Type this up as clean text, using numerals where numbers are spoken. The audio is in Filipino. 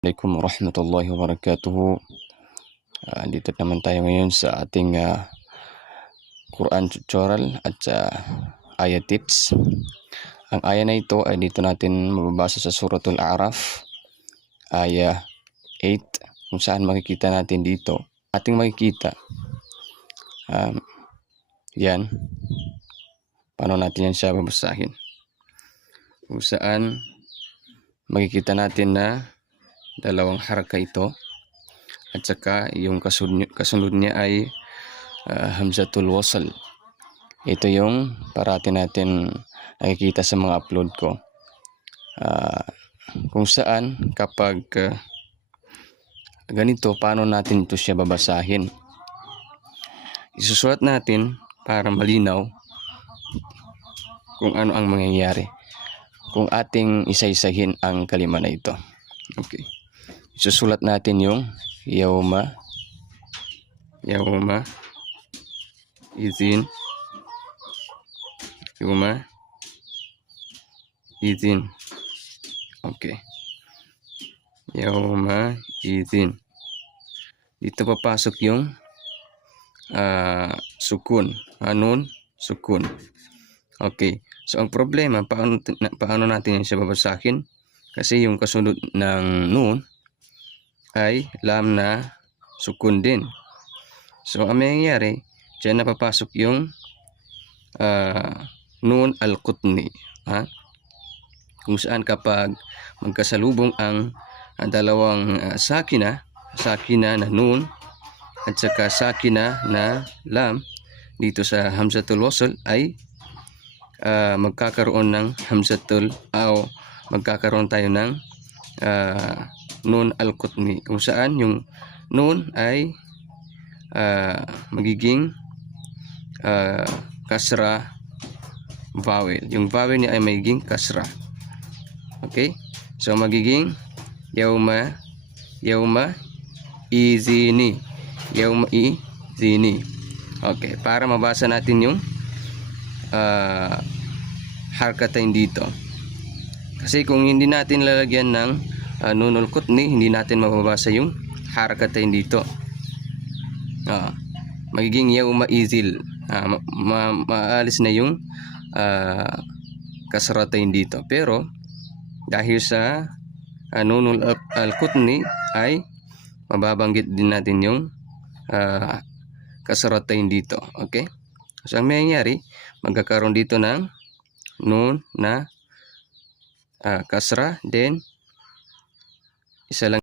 Assalamualaikum warahmatullahi wabarakatuh. Dito naman tayo ngayon sa ating Quran tutorial at ayat tips. Ang aya na ito ay dito natin mababasa sa Suratul A'raf, aya 8, kung saan makikita natin dito. Ating makikita, yan, paano natin yan siya babasahin. Kung saan makikita natin na dalawang haraka ito at saka yung kasunod niya ay hamzatul wasl. Ito yung parati natin nakikita sa mga upload ko, kung saan kapag ganito, paano natin ito siya babasahin. Isusulat natin para malinaw kung ano ang mangyayari kung ating isa-isahin ang kalima na ito. Okay. Susulat natin yung yauma izin, okay, yauma izin. Dito papasok yung sukun, nun sukun. Okay, so ang problema, paano natin siya babasahin? Kasi yung kasunod ng nun ay lam na sukun din. So ang mangyayari, dyan na papasok yung nun al-qutni, kung saan kapag magkasalubong ang dalawang sakina na nun at saka sakina na lam dito sa hamzatul wasl ay magkakaroon ng magkakaroon tayo ng nun al-qutni, kung saan yung nun ay magiging kasra vowel. Yung vowel niya ay magiging kasra. Okay? So magiging yauma izini. Okay, para mabasa natin yung harkatain dito. Kasi kung hindi natin lalagyan ng nunul qutni, hindi natin mababasa yung harakatain dito. Magiging yauma izil. Maalis na yung kasratain dito. Pero dahil sa nunul al-qutni ay mababanggit din natin yung kasratain dito. Okay? So ang mangyayari, magkakaroon dito ng nun na kasra, then isa lang